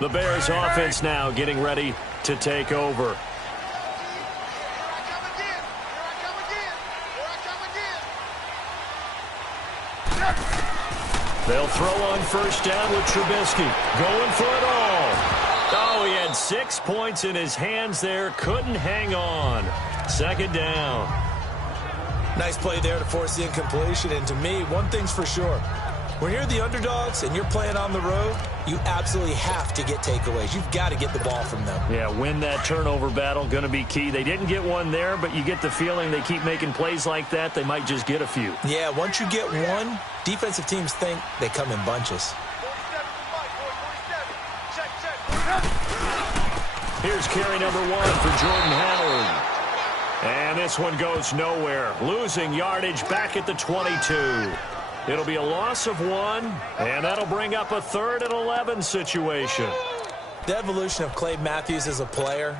The Bears offense now getting ready to take over. They'll throw on first down with Trubisky. Going for it all. Oh, he had 6 points in his hands there. Couldn't hang on. Second down. Nice play there to force the incompletion. And to me, one thing's for sure. When you're the underdogs and you're playing on the road, you absolutely have to get takeaways. You've got to get the ball from them. Yeah, win that turnover battle, going to be key. They didn't get one there, but you get the feeling they keep making plays like that, they might just get a few. Yeah, once you get one, defensive teams think they come in bunches. Here's carry number 1 for Jordan Howard. And this one goes nowhere. Losing yardage back at the 22. It'll be a loss of 1, and that'll bring up a 3rd and 11 situation. The evolution of Clay Matthews as a player,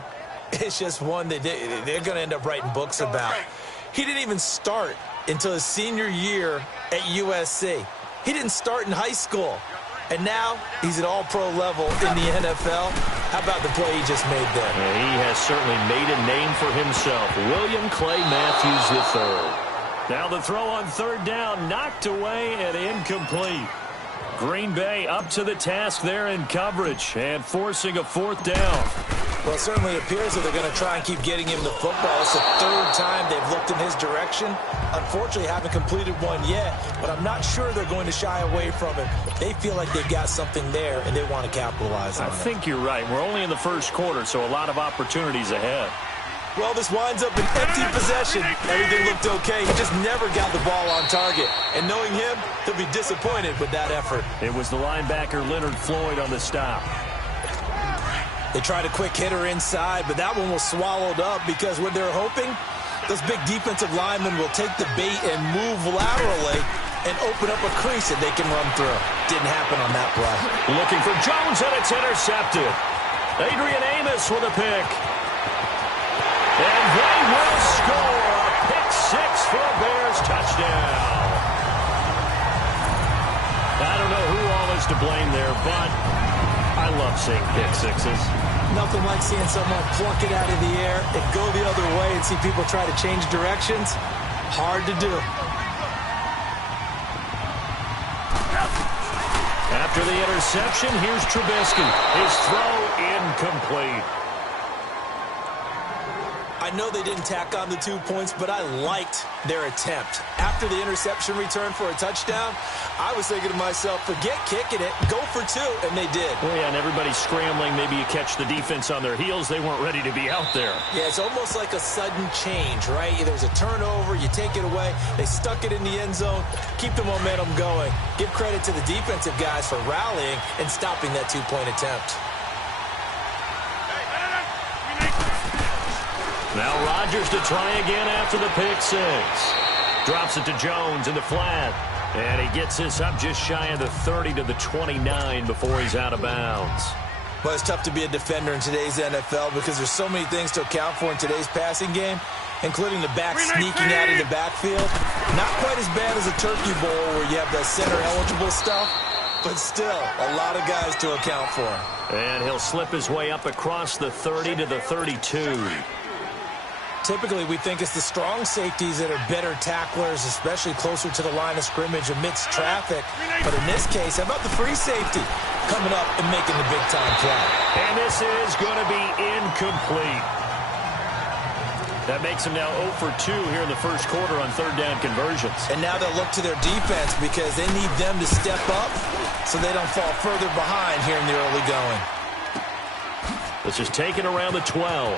it's just one that they're going to end up writing books about. He didn't even start until his senior year at USC. He didn't start in high school. And now he's at all-pro level in the NFL. How about the play he just made there? Yeah, he has certainly made a name for himself. William Clay Matthews III. Now the throw on third down, knocked away and incomplete. Green Bay up to the task there in coverage and forcing a 4th down. Well, it certainly appears that they're going to try and keep getting him the football. It's the 3rd time they've looked in his direction. Unfortunately, haven't completed one yet, but I'm not sure they're going to shy away from him. They feel like they've got something there, and they want to capitalize on it. I think you're right. We're only in the first quarter, so a lot of opportunities ahead. Well, this winds up an empty possession. Everything looked okay. He just never got the ball on target. And knowing him, he'll be disappointed with that effort. It was the linebacker Leonard Floyd on the stop. They tried a quick hitter inside, but that one was swallowed up because what they're hoping, those big defensive linemen will take the bait and move laterally and open up a crease that they can run through. Didn't happen on that play. Looking for Jones, and it's intercepted. Adrian Amos with a pick. And they will score a pick 6 for a Bears touchdown. I don't know who all is to blame there, but I love seeing pick 6s. Nothing like seeing someone pluck it out of the air and go the other way and see people try to change directions. Hard to do. After the interception, here's Trubisky. His throw incomplete. I know they didn't tack on the 2 points, but I liked their attempt. After the interception return for a touchdown, I was thinking to myself, forget kicking it, go for 2, and they did. Well, yeah, and everybody's scrambling. Maybe you catch the defense on their heels. They weren't ready to be out there. Yeah, it's almost like a sudden change, right? There's a turnover, you take it away, they stuck it in the end zone, keep the momentum going. Give credit to the defensive guys for rallying and stopping that 2-point attempt. Now Rodgers to try again after the pick 6. Drops it to Jones in the flat. And he gets this up just shy of the 30 to the 29 before he's out of bounds. Well, it's tough to be a defender in today's NFL because there's so many things to account for in today's passing game, including the back sneaking out of the backfield. Not quite as bad as a turkey bowl where you have that center-eligible stuff, but still a lot of guys to account for. And he'll slip his way up across the 30 to the 32. Typically, we think it's the strong safeties that are better tacklers, especially closer to the line of scrimmage amidst traffic. But in this case, how about the free safety coming up and making the big-time play? And this is going to be incomplete. That makes him now 0 for 2 here in the first quarter on third down conversions. And now they'll look to their defense because they need them to step up so they don't fall further behind here in the early going. This is taken around the 12.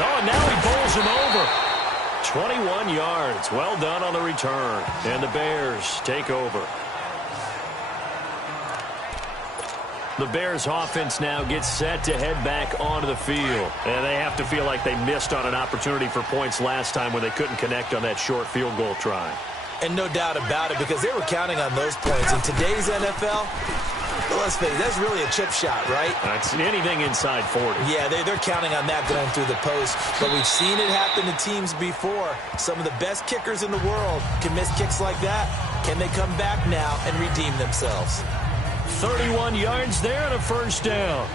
Oh, and now he bowls him over. 21 yards. Well done on the return. And the Bears take over. The Bears offense now gets set to head back onto the field. And they have to feel like they missed on an opportunity for points last time when they couldn't connect on that short field goal try. And no doubt about it, because they were counting on those points. In today's NFL, let's face it, that's really a chip shot, right? That's anything inside 40. Yeah, they're counting on that going through the post. But we've seen it happen to teams before. Some of the best kickers in the world can miss kicks like that. Can they come back now and redeem themselves? 31 yards there and a first down.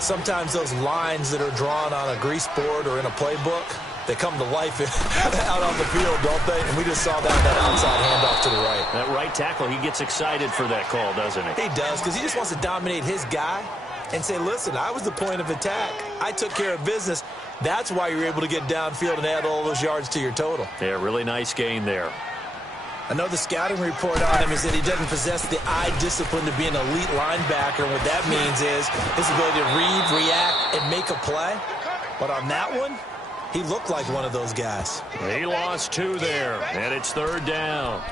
Sometimes those lines that are drawn on a grease board or in a playbook, they come to life out on the field, don't they? And we just saw that outside handoff to the right. That right tackle, he gets excited for that call, doesn't he? He does, because he just wants to dominate his guy and say, listen, I was the point of attack. I took care of business. That's why you're able to get downfield and add all those yards to your total. Yeah, really nice gain there. Another scouting report on him is that he doesn't possess the eye discipline to be an elite linebacker. And what that means is his ability to read, react, and make a play. But on that one, he looked like one of those guys. He lost 2 there, and it's third down.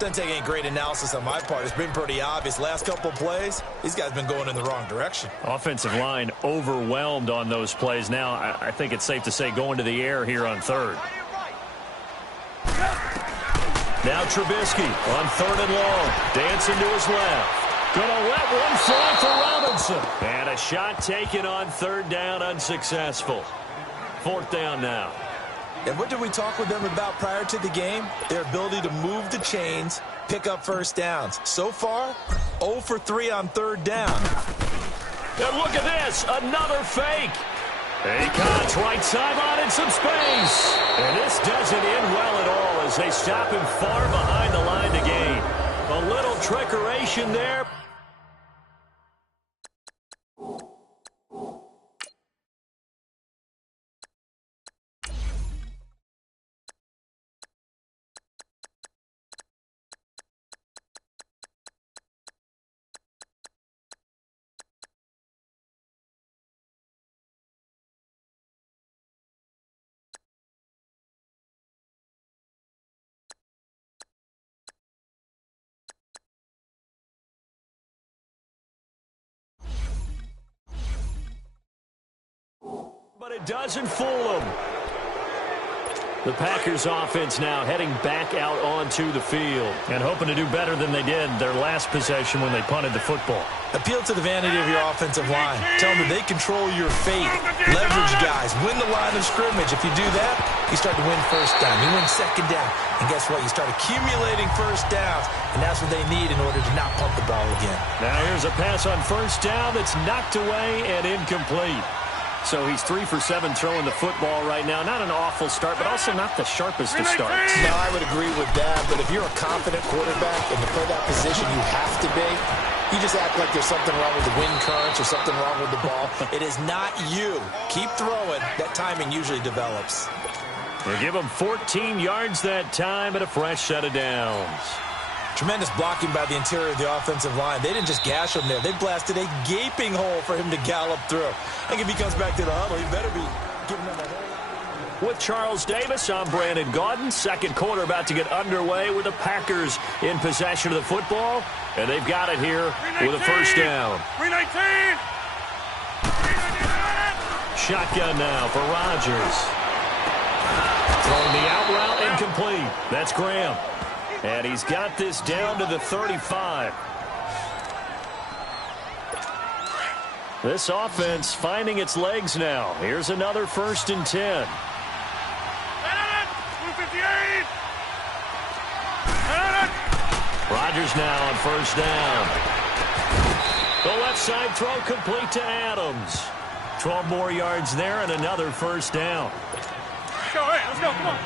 Doesn't take any great analysis on my part. It's been pretty obvious. Last couple of plays, these guys been going in the wrong direction. Offensive line overwhelmed on those plays. Now, I think it's safe to say going to the air here on third. Now Trubisky on 3rd and long. Dancing to his left. Gonna let one fly for Robinson. And a shot taken on 3rd down, unsuccessful. 4th down now. And what did we talk with them about prior to the game? Their ability to move the chains, pick up first downs. So far, 0 for 3 on 3rd down. And look at this, another fake. Akon's right sideline in some space. And this doesn't end well at all as they stop him far behind the line to gain. A little trickeration there. But it doesn't fool them. The Packers offense now heading back out onto the field and hoping to do better than they did their last possession when they punted the football. Appeal to the vanity of your offensive line. Tell them that they control your fate. Leverage guys. Win the line of scrimmage. If you do that, you start to win first down. You win second down. And guess what? You start accumulating first downs. And that's what they need in order to not punt the ball again. Now here's a pass on first down that's knocked away and incomplete. So he's 3 for 7 throwing the football right now. Not an awful start, but also not the sharpest of starts. No, I would agree with that. But if you're a confident quarterback and to play that position you have to be, you just act like there's something wrong with the wind currents or something wrong with the ball. It is not you. Keep throwing. That timing usually develops. They give him 14 yards that time and a fresh set of downs. Tremendous blocking by the interior of the offensive line. They didn't just gash him there. They blasted a gaping hole for him to gallop through. I think if he comes back to the huddle, he better be giving them a hole. With Charles Davis, I'm Brandon Gaudin. Second quarter about to get underway with the Packers in possession of the football. And they've got it here with a first down. 319. Shotgun now for Rodgers. Throwing the out route incomplete. That's Graham. And he's got this down to the 35. This offense finding its legs now. Here's another 1st and 10. 258. Rodgers now on first down. The left side throw complete to Adams. 12 more yards there and another first down. Go ahead, let's go, come on.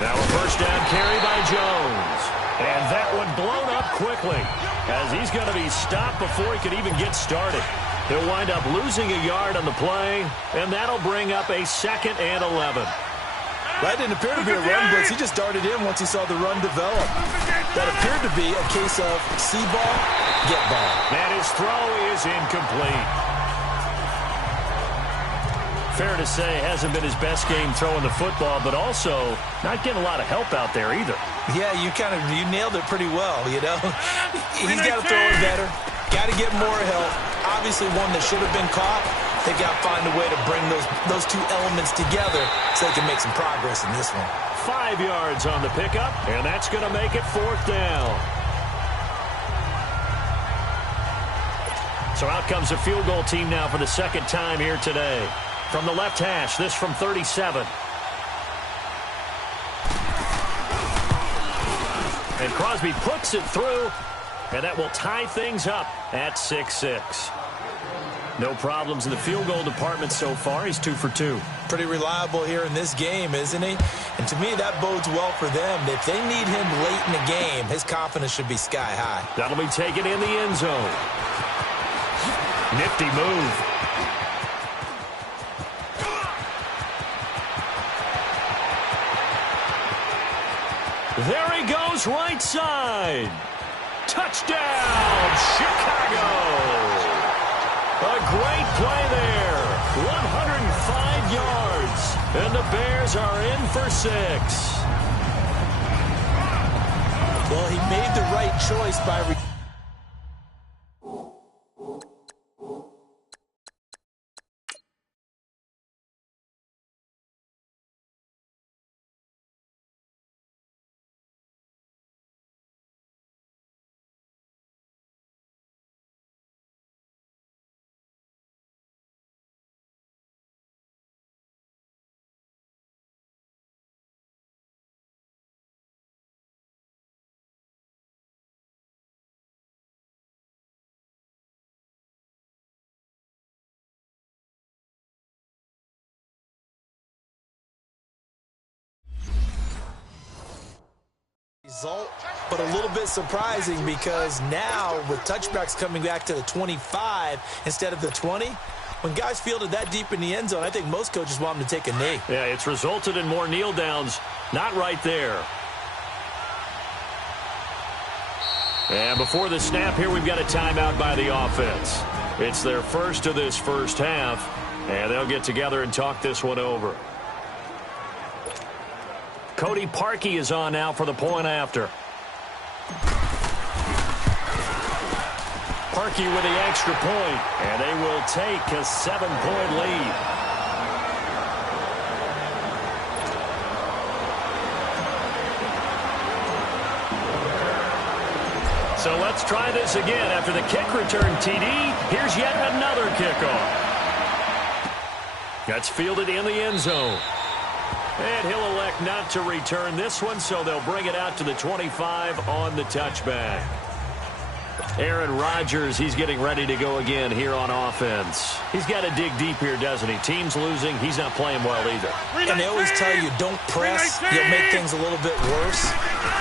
Now a first down carry by Jones. And that one blown up quickly as he's going to be stopped before he could even get started. He'll wind up losing a yard on the play, and that'll bring up a 2nd and 11. That didn't appear to be a run blitz. He just darted in once he saw the run develop. That appeared to be a case of see ball, get ball. And his throw is incomplete. Fair to say, hasn't been his best game throwing the football, but also not getting a lot of help out there either. Yeah, you nailed it pretty well, you know. He's got to throw it better. Got to get more help. Obviously one that should have been caught. They got to find a way to bring those two elements together so they can make some progress in this one. 5 yards on the pickup, and that's going to make it 4th down. So out comes a field goal team now for the second time here today. From the left hash, this from 37. And Crosby puts it through, and that will tie things up at 6-6. No problems in the field goal department so far. He's 2 for 2. Pretty reliable here in this game, isn't he? And to me, that bodes well for them. If they need him late in the game, his confidence should be sky high. That'll be taken in the end zone. Nifty move. There he goes, right side. Touchdown, Chicago. A great play there. 105 yards. And the Bears are in for 6. Well, he made the right choice by... result, but a little bit surprising because now with touchbacks coming back to the 25 instead of the 20, when guys fielded that deep in the end zone, I think most coaches want them to take a knee. Yeah, it's resulted in more kneel downs. Not right there. And before the snap here, we've got a timeout by the offense. It's their first of this first half, and they'll get together and talk this one over. Cody Parkey is on now for the point after. Parkey with the extra point, and they will take a 7-point lead. So let's try this again. After the kick return TD, here's yet another kickoff. That's fielded in the end zone. And he'll elect not to return this one, so they'll bring it out to the 25 on the touchback. Aaron Rodgers, he's getting ready to go again here on offense. He's got to dig deep here, doesn't he? Team's losing. He's not playing well either. And they always tell you, don't press. You'll make things a little bit worse.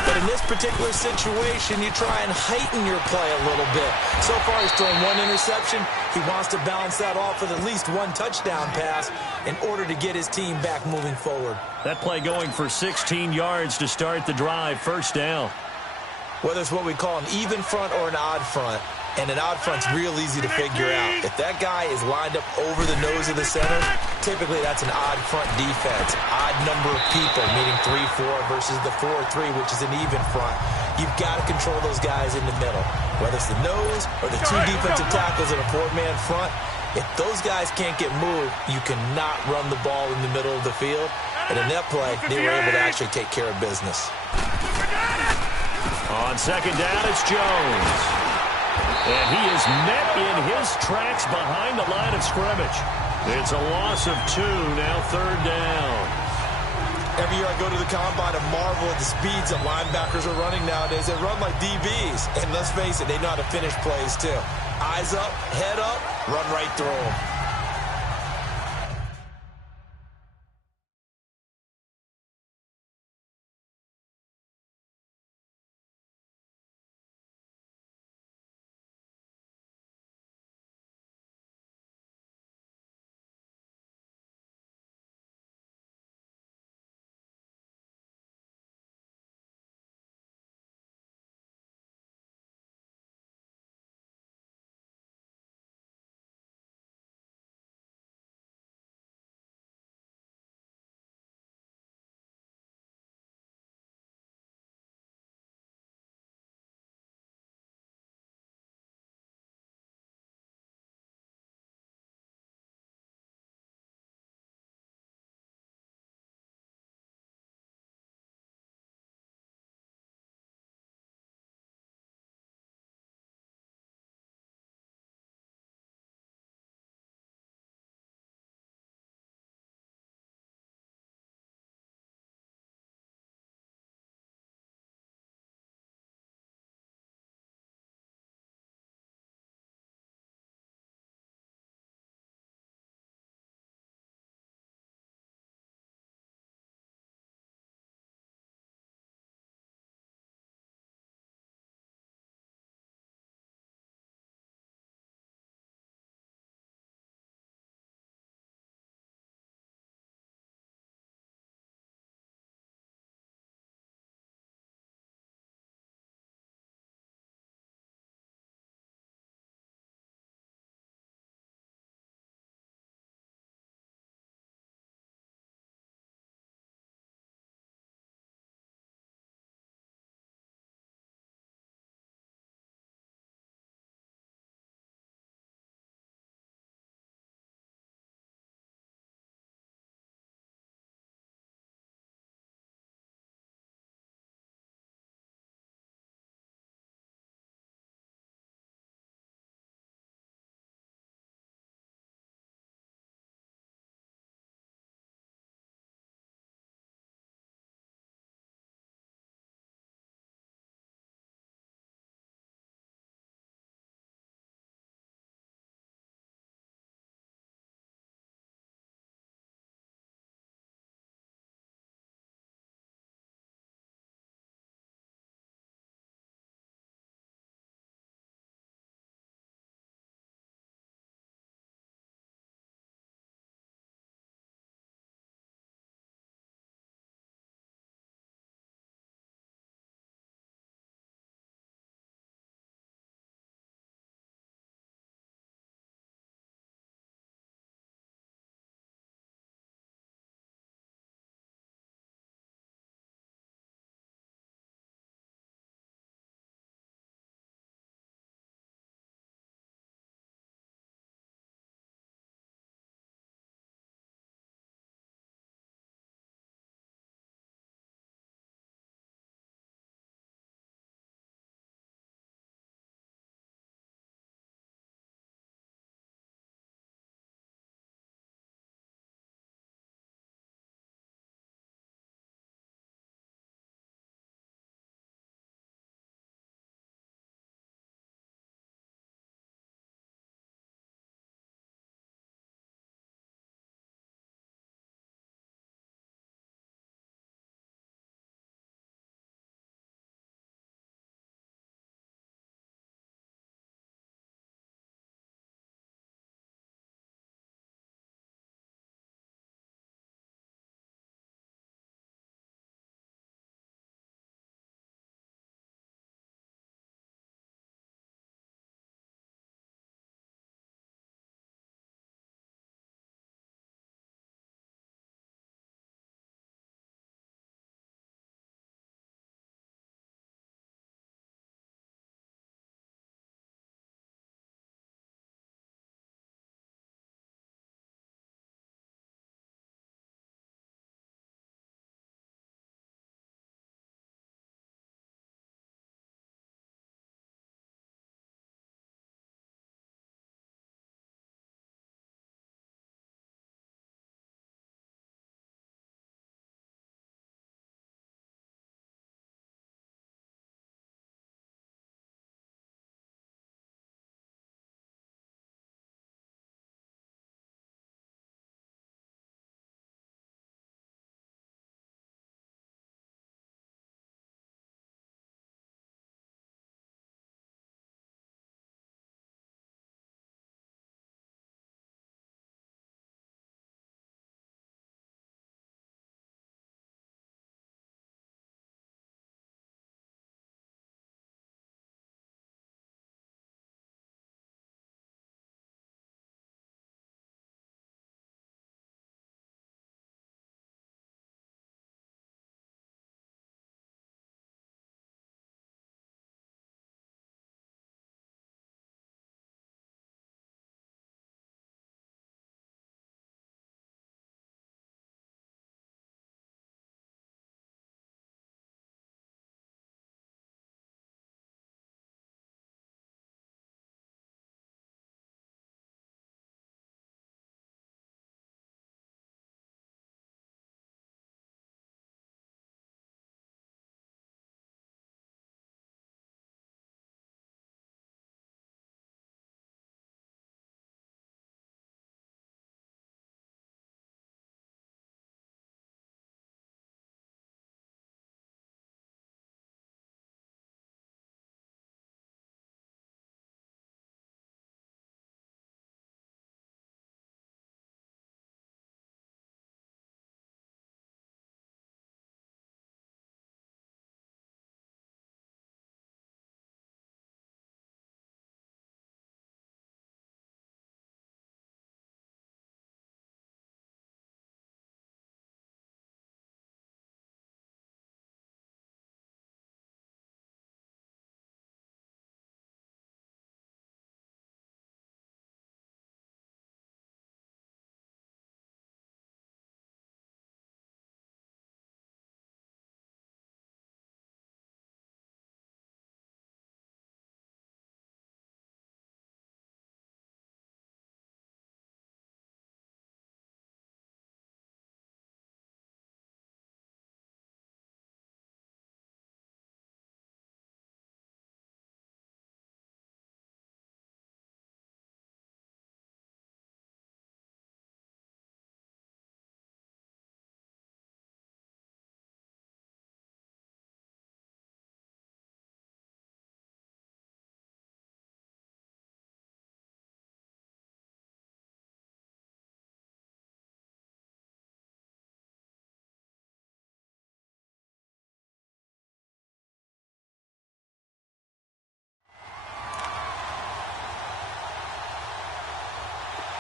But in this particular situation, you try and heighten your play a little bit. So far, he's thrown one interception. He wants to balance that off with at least one touchdown pass in order to get his team back moving forward. That play going for 16 yards to start the drive. First down. Whether it's what we call an even front or an odd front, and an odd front's real easy to figure out. If that guy is lined up over the nose of the center, typically that's an odd front defense. Odd number of people, meaning 3-4 versus the 4-3, which is an even front. You've got to control those guys in the middle. Whether it's the nose or the two defensive tackles in a 4-man front, if those guys can't get moved, you cannot run the ball in the middle of the field. And in that play, they were able to actually take care of business. On second down, it's Jones. And he is met in his tracks behind the line of scrimmage. It's a loss of 2, now third down. Every year I go to the combine and marvel at the speeds that linebackers are running nowadays. They run like DBs. And let's face it, they know how to finish plays too. Eyes up, head up, run right through them.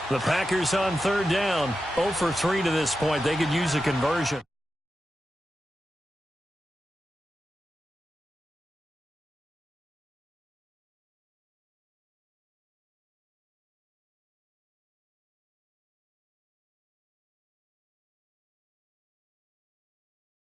The Packers on third down, 0 for 3 to this point. They could use a conversion.